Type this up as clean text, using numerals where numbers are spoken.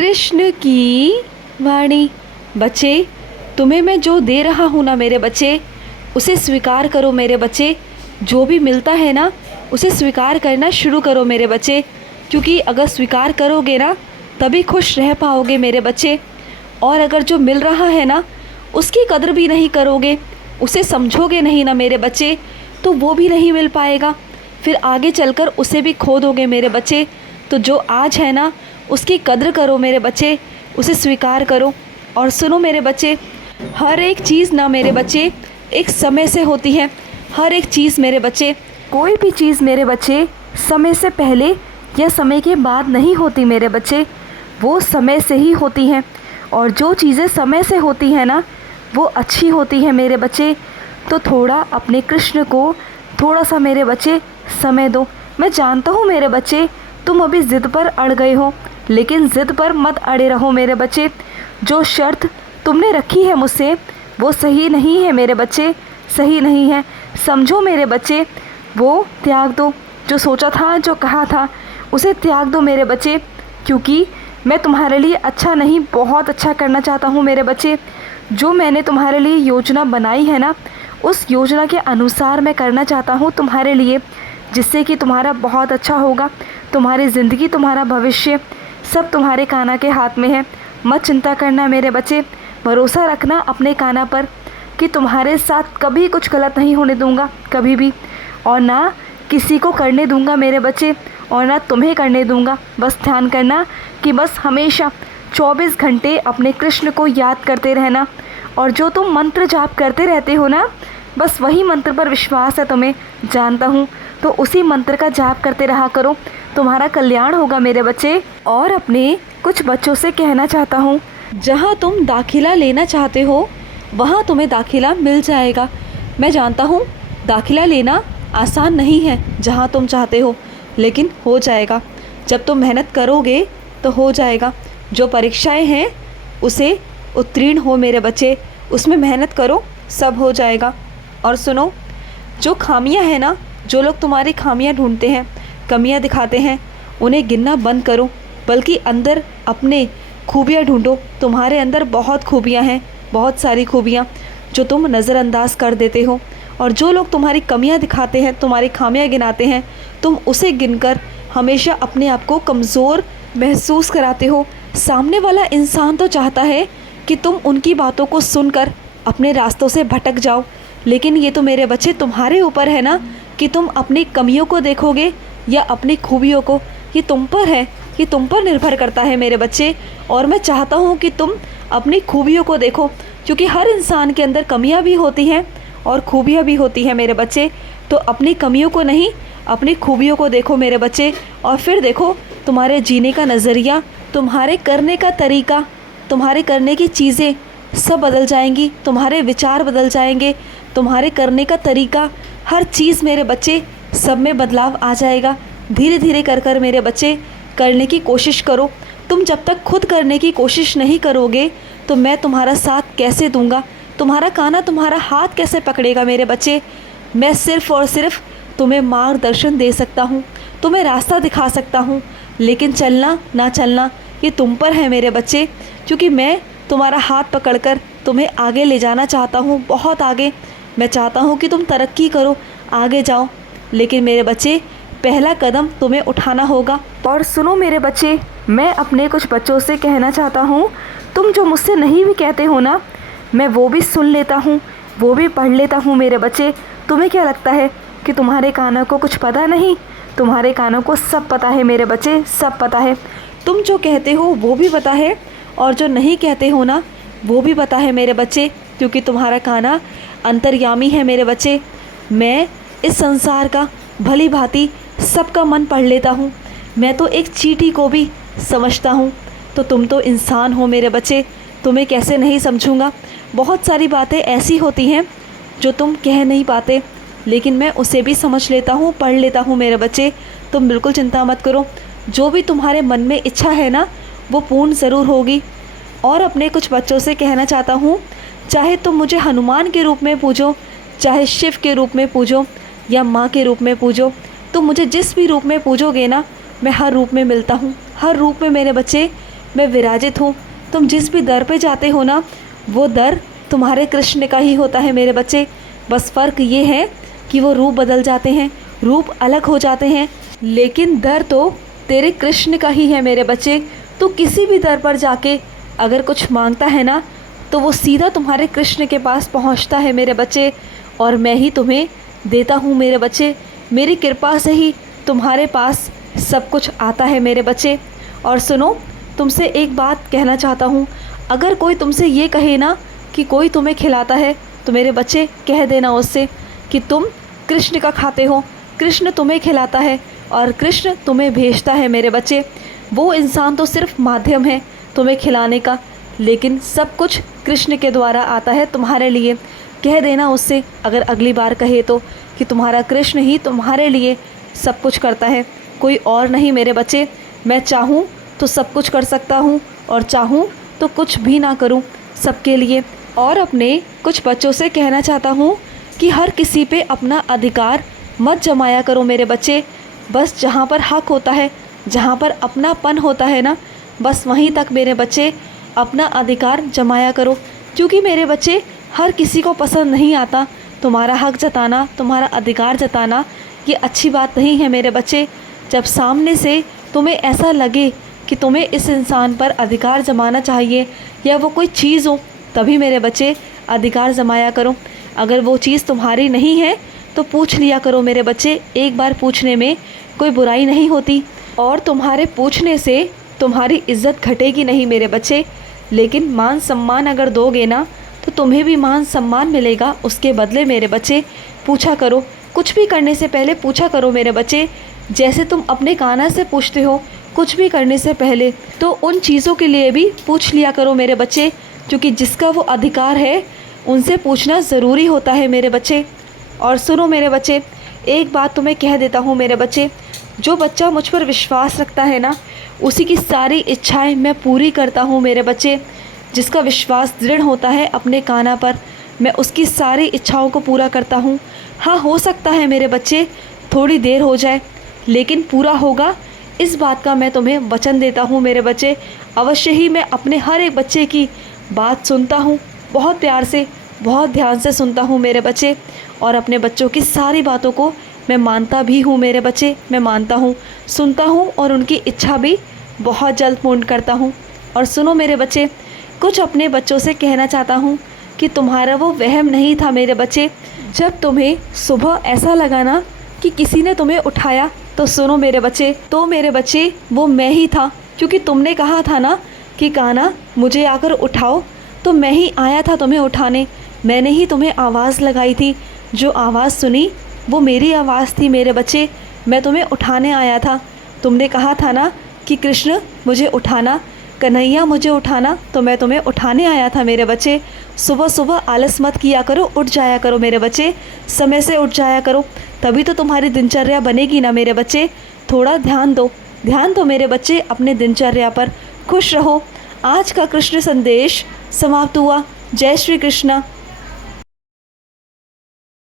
कृष्ण की वाणी। बच्चे, तुम्हें मैं जो दे रहा हूँ ना मेरे बच्चे, उसे स्वीकार करो मेरे बच्चे। जो भी मिलता है ना, उसे स्वीकार करना शुरू करो मेरे बच्चे, क्योंकि अगर स्वीकार करोगे ना तभी खुश रह पाओगे मेरे बच्चे। और अगर जो मिल रहा है ना उसकी कदर भी नहीं करोगे, उसे समझोगे नहीं ना मेरे बच्चे, तो वो भी नहीं मिल पाएगा। फिर आगे चलकर उसे भी खो दोगे मेरे बच्चे। तो जो आज है ना उसकी कदर करो मेरे बच्चे, उसे स्वीकार करो। और सुनो मेरे बच्चे, हर एक चीज़ ना मेरे बच्चे एक समय से होती है। हर एक चीज़ मेरे बच्चे, कोई भी चीज़ मेरे बच्चे समय से पहले या समय के बाद नहीं होती मेरे बच्चे, वो समय से ही होती हैं। और जो चीज़ें समय से होती हैं ना वो अच्छी होती है मेरे बच्चे। तो थोड़ा अपने कृष्ण को थोड़ा सा मेरे बच्चे समय दो। मैं जानता हूँ मेरे बच्चे तुम अभी ज़िद पर अड़ गए हो, लेकिन ज़िद पर मत अड़े रहो मेरे बच्चे। जो शर्त तुमने रखी है मुझसे वो सही नहीं है मेरे बच्चे, सही नहीं है। समझो मेरे बच्चे, वो त्याग दो। जो सोचा था, जो कहा था, उसे त्याग दो मेरे बच्चे, क्योंकि मैं तुम्हारे लिए अच्छा नहीं बहुत अच्छा करना चाहता हूँ मेरे बच्चे। जो मैंने तुम्हारे लिए योजना बनाई है ना उस योजना के अनुसार मैं करना चाहता हूँ तुम्हारे लिए, जिससे कि तुम्हारा बहुत अच्छा होगा। तुम्हारी ज़िंदगी, तुम्हारा भविष्य सब तुम्हारे कान्हा के हाथ में है। मत चिंता करना मेरे बच्चे, भरोसा रखना अपने कान्हा पर कि तुम्हारे साथ कभी कुछ गलत नहीं होने दूंगा, कभी भी। और ना किसी को करने दूंगा मेरे बच्चे, और ना तुम्हें करने दूंगा। बस ध्यान करना कि बस हमेशा 24 घंटे अपने कृष्ण को याद करते रहना। और जो तुम मंत्र जाप करते रहते हो ना, बस वही मंत्र पर विश्वास है तुम्हें, जानता हूँ, तो उसी मंत्र का जाप करते रहा करो। तुम्हारा कल्याण होगा मेरे बच्चे। और अपने कुछ बच्चों से कहना चाहता हूँ, जहाँ तुम दाखिला लेना चाहते हो वहाँ तुम्हें दाखिला मिल जाएगा। मैं जानता हूँ दाखिला लेना आसान नहीं है जहाँ तुम चाहते हो, लेकिन हो जाएगा। जब तुम मेहनत करोगे तो हो जाएगा। जो परीक्षाएं हैं उसे उत्तीर्ण हो मेरे बच्चे, उसमें मेहनत करो, सब हो जाएगा। और सुनो, जो खामियां हैं ना, जो लोग तुम्हारी खामियां ढूंढते हैं, कमियां दिखाते हैं, उन्हें गिनना बंद करो, बल्कि अंदर अपने खूबियां ढूंढो। तुम्हारे अंदर बहुत खूबियां हैं, बहुत सारी खूबियां जो तुम नज़रअंदाज कर देते हो। और जो लोग तुम्हारी कमियां दिखाते हैं, तुम्हारी खामियां गिनाते हैं, तुम उसे गिनकर हमेशा अपने आप को कमज़ोर महसूस कराते हो। सामने वाला इंसान तो चाहता है कि तुम उनकी बातों को सुनकर अपने रास्तों से भटक जाओ, लेकिन ये तो मेरे बच्चे तुम्हारे ऊपर है ना कि तुम अपनी कमियों को देखोगे या अपनी खूबियों को। ये तुम पर है, ये तुम पर निर्भर करता है मेरे बच्चे। और मैं चाहता हूँ कि तुम अपनी खूबियों को देखो, क्योंकि हर इंसान के अंदर कमियाँ भी होती हैं और खूबियाँ भी होती हैं मेरे बच्चे। तो अपनी कमियों को नहीं, अपनी खूबियों को देखो मेरे बच्चे। और फिर देखो तुम्हारे जीने का नज़रिया, तुम्हारे करने का तरीका, तुम्हारे करने की चीज़ें सब बदल जाएंगी। तुम्हारे विचार बदल जाएंगे, तुम्हारे करने का तरीका, हर चीज़ मेरे बच्चे सब में बदलाव आ जाएगा। धीरे धीरे कर कर मेरे बच्चे करने की कोशिश करो। तुम जब तक खुद करने की कोशिश नहीं करोगे तो मैं तुम्हारा साथ कैसे दूंगा, तुम्हारा कान्हा तुम्हारा हाथ कैसे पकड़ेगा मेरे बच्चे। मैं सिर्फ़ और सिर्फ तुम्हें मार्गदर्शन दे सकता हूँ, तुम्हें रास्ता दिखा सकता हूँ, लेकिन चलना ना चलना ये तुम पर है मेरे बच्चे। क्योंकि मैं तुम्हारा हाथ पकड़कर तुम्हें आगे ले जाना चाहता हूँ, बहुत आगे। मैं चाहता हूँ कि तुम तरक्की करो, आगे जाओ, लेकिन मेरे बच्चे पहला कदम तुम्हें उठाना होगा। और सुनो मेरे बच्चे, मैं अपने कुछ बच्चों से कहना चाहता हूँ, तुम जो मुझसे नहीं भी कहते हो ना, मैं वो भी सुन लेता हूँ, वो भी पढ़ लेता हूँ मेरे बच्चे। तुम्हें क्या लगता है कि तुम्हारे कानों को कुछ पता नहीं? तुम्हारे कानों को सब पता है मेरे बच्चे, सब पता है। तुम जो कहते हो वो भी पता है, और जो नहीं कहते हो ना वो भी पता है मेरे बच्चे, क्योंकि तुम्हारा कान्हा अंतर्यामी है मेरे बच्चे। मैं इस संसार का भली भांति सबका मन पढ़ लेता हूँ, मैं तो एक चींटी को भी समझता हूँ। तो तुम तो इंसान हो मेरे बच्चे, तुम्हें कैसे नहीं समझूंगा। बहुत सारी बातें ऐसी होती हैं जो तुम कह नहीं पाते, लेकिन मैं उसे भी समझ लेता हूँ, पढ़ लेता हूँ मेरे बच्चे। तुम बिल्कुल चिंता मत करो, जो भी तुम्हारे मन में इच्छा है ना वो पूर्ण ज़रूर होगी। और अपने कुछ बच्चों से कहना चाहता हूँ, चाहे तुम मुझे हनुमान के रूप में पूजो, चाहे शिव के रूप में पूजो या माँ के रूप में पूजो, तुम मुझे जिस भी रूप में पूजोगे ना, मैं हर रूप में मिलता हूँ। हर रूप में मेरे बच्चे मैं विराजित हूँ। तुम जिस भी दर पे जाते हो ना, वो दर तुम्हारे कृष्ण का ही होता है मेरे बच्चे। बस फ़र्क ये है कि वो रूप बदल जाते हैं, रूप अलग हो जाते हैं, लेकिन दर तो तेरे कृष्ण का ही है मेरे बच्चे। तो किसी भी दर पर जाके अगर कुछ मांगता है ना, तो वो सीधा तुम्हारे कृष्ण के पास पहुंचता है मेरे बच्चे, और मैं ही तुम्हें देता हूँ मेरे बच्चे। मेरी कृपा से ही तुम्हारे पास सब कुछ आता है मेरे बच्चे। और सुनो, तुमसे एक बात कहना चाहता हूँ। अगर कोई तुमसे ये कहे ना कि कोई तुम्हें खिलाता है, तो मेरे बच्चे कह देना उससे कि तुम कृष्ण का खाते हो, कृष्ण तुम्हें खिलाता है और कृष्ण तुम्हें भेजता है मेरे बच्चे। वो इंसान तो सिर्फ माध्यम है तुम्हें खिलाने का, लेकिन सब कुछ कृष्ण के द्वारा आता है तुम्हारे लिए। कह देना उससे, अगर अगली बार कहे तो, कि तुम्हारा कृष्ण ही तुम्हारे लिए सब कुछ करता है, कोई और नहीं मेरे बच्चे। मैं चाहूँ तो सब कुछ कर सकता हूँ, और चाहूँ तो कुछ भी ना करूँ सबके लिए। और अपने कुछ बच्चों से कहना चाहता हूँ कि हर किसी पे अपना अधिकार मत जमाया करो मेरे बच्चे। बस जहाँ पर हक होता है, जहाँ पर अपनापन होता है ना, बस वहीं तक मेरे बच्चे अपना अधिकार जमाया करो। क्योंकि मेरे बच्चे हर किसी को पसंद नहीं आता तुम्हारा हक जताना, तुम्हारा अधिकार जताना। ये अच्छी बात नहीं है मेरे बच्चे। जब सामने से तुम्हें ऐसा लगे कि तुम्हें इस इंसान पर अधिकार जमाना चाहिए, या वो कोई चीज़ हो, तभी मेरे बच्चे अधिकार जमाया करो। अगर वो चीज़ तुम्हारी नहीं है तो पूछ लिया करो मेरे बच्चे। एक बार पूछने में कोई बुराई नहीं होती, और तुम्हारे पूछने से तुम्हारी इज्जत घटेगी नहीं मेरे बच्चे। लेकिन मान सम्मान अगर दोगे ना, तो तुम्हें भी मान सम्मान मिलेगा उसके बदले मेरे बच्चे। पूछा करो, कुछ भी करने से पहले पूछा करो मेरे बच्चे। जैसे तुम अपने कान्हा से पूछते हो कुछ भी करने से पहले, तो उन चीज़ों के लिए भी पूछ लिया करो मेरे बच्चे। क्योंकि जिसका वो अधिकार है उनसे पूछना ज़रूरी होता है मेरे बच्चे। और सुनो मेरे बच्चे, एक बात तुम्हें कह देता हूँ मेरे बच्चे। जो बच्चा मुझ पर विश्वास रखता है ना, उसी की सारी इच्छाएं मैं पूरी करता हूँ मेरे बच्चे। जिसका विश्वास दृढ़ होता है अपने कान्हा पर, मैं उसकी सारी इच्छाओं को पूरा करता हूँ। हाँ, हो सकता है मेरे बच्चे थोड़ी देर हो जाए, लेकिन पूरा होगा, इस बात का मैं तुम्हें वचन देता हूँ मेरे बच्चे। अवश्य ही मैं अपने हर एक बच्चे की बात सुनता हूँ, बहुत प्यार से, बहुत ध्यान से सुनता हूँ मेरे बच्चे। और अपने बच्चों की सारी बातों को मैं मानता भी हूँ मेरे बच्चे। मैं मानता हूँ, सुनता हूँ, और उनकी इच्छा भी बहुत जल्द पूर्ण करता हूँ। और सुनो मेरे बच्चे, कुछ अपने बच्चों से कहना चाहता हूँ कि तुम्हारा वो वहम नहीं था मेरे बच्चे। जब तुम्हें सुबह ऐसा लगा ना कि किसी ने तुम्हें उठाया, तो सुनो मेरे बच्चे, तो मेरे बच्चे वो मैं ही था। क्योंकि तुमने कहा था ना कि कान्हा मुझे आकर उठाओ, तो मैं ही आया था तुम्हें उठाने। मैंने ही तुम्हें आवाज़ लगाई थी। जो आवाज़ सुनी वो मेरी आवाज़ थी मेरे बच्चे। मैं तुम्हें उठाने आया था। तुमने कहा था ना कि कृष्ण मुझे उठाना, कन्हैया मुझे उठाना, तो मैं तुम्हें उठाने आया था मेरे बच्चे। सुबह सुबह आलस मत किया करो, उठ जाया करो मेरे बच्चे, समय से उठ जाया करो, तभी तो तुम्हारी दिनचर्या बनेगी ना मेरे बच्चे। थोड़ा ध्यान दो, ध्यान दो मेरे बच्चे अपने दिनचर्या पर। खुश रहो। आज का कृष्ण संदेश समाप्त हुआ। जय श्री कृष्णा।